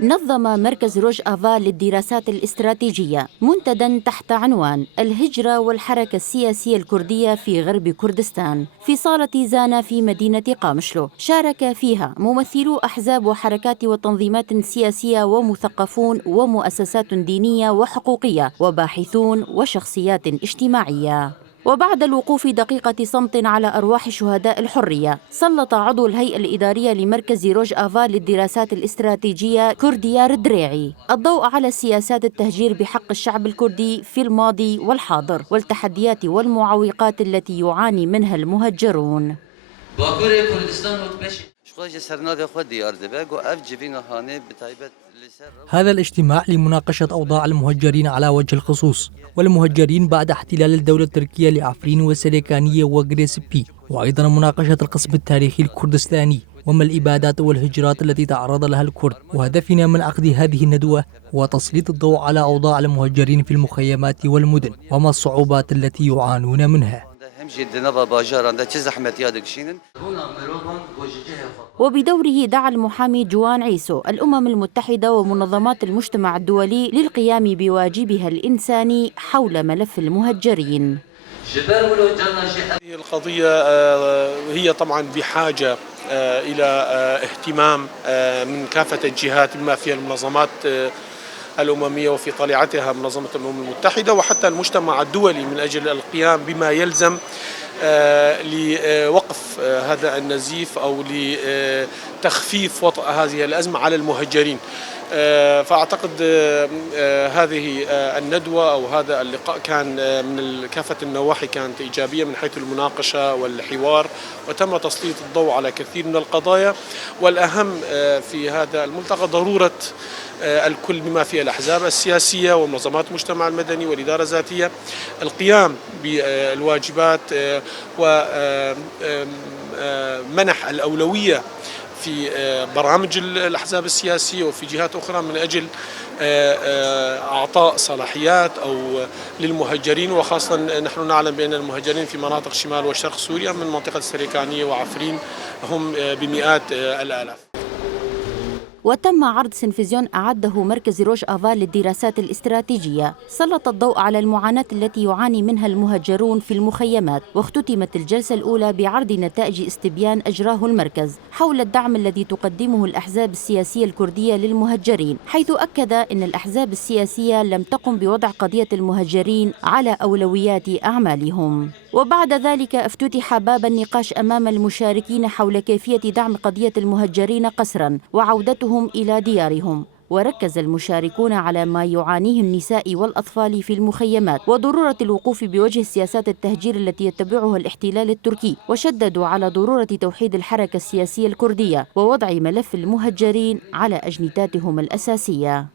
نظم مركز روج آفا للدراسات الاستراتيجية منتدى تحت عنوان الهجرة والحركة السياسية الكردية في غرب كردستان في صالة زانا في مدينة قامشلو. شارك فيها ممثلو أحزاب وحركات وتنظيمات سياسية ومثقفون ومؤسسات دينية وحقوقية وباحثون وشخصيات اجتماعية. وبعد الوقوف دقيقة صمت على أرواح شهداء الحرية، سلط عضو الهيئة الإدارية لمركز روج آفا للدراسات الاستراتيجية كرديار دريعي الضوء على سياسات التهجير بحق الشعب الكردي في الماضي والحاضر والتحديات والمعوقات التي يعاني منها المهجرون. هذا الاجتماع لمناقشة أوضاع المهجرين على وجه الخصوص والمهجرين بعد احتلال الدولة التركية لعفرين وسليكانية وغريسبي، وأيضا مناقشة القسم التاريخي الكردستاني وما الإبادات والهجرات التي تعرض لها الكرد. وهدفنا من عقد هذه الندوة هو تسليط الضوء على أوضاع المهجرين في المخيمات والمدن وما الصعوبات التي يعانون منها. وبدوره دعا المحامي جوان عيسو الأمم المتحدة ومنظمات المجتمع الدولي للقيام بواجبها الإنساني حول ملف المهجرين. القضية هي طبعا بحاجة إلى اهتمام من كافة الجهات بما فيها المنظمات الأممية وفي طليعتها منظمة الأمم المتحدة وحتى المجتمع الدولي من أجل القيام بما يلزم لوقف هذا النزيف أو لتخفيف وطأ هذه الأزمة على المهجرين. فأعتقد هذه الندوة أو هذا اللقاء كان من كافة النواحي كانت إيجابية من حيث المناقشة والحوار، وتم تسليط الضوء على كثير من القضايا، والأهم في هذا الملتقى ضرورة الكل بما فيها الأحزاب السياسية ومنظمات المجتمع المدني والإدارة الذاتية القيام بالواجبات ومنح الأولوية في برامج الأحزاب السياسية وفي جهات أخرى من أجل أعطاء صلاحيات أو للمهجرين، وخاصة نحن نعلم بأن المهجرين في مناطق شمال وشرق سوريا من منطقة السريكانية وعفرين هم بمئات الآلاف. وتم عرض سيمفزيون أعده مركز روج آفا للدراسات الاستراتيجية سلط الضوء على المعاناة التي يعاني منها المهجرون في المخيمات. واختتمت الجلسة الأولى بعرض نتائج استبيان أجراه المركز حول الدعم الذي تقدمه الأحزاب السياسية الكردية للمهجرين، حيث أكد أن الأحزاب السياسية لم تقم بوضع قضية المهجرين على أولويات أعمالهم. وبعد ذلك افتتح باب النقاش أمام المشاركين حول كيفية دعم قضية المهجرين قسرا وعودتهم إلى ديارهم. وركز المشاركون على ما يعانيه النساء والأطفال في المخيمات وضرورة الوقوف بوجه سياسات التهجير التي يتبعها الاحتلال التركي، وشددوا على ضرورة توحيد الحركة السياسية الكردية ووضع ملف المهجرين على أجنداتهم الأساسية.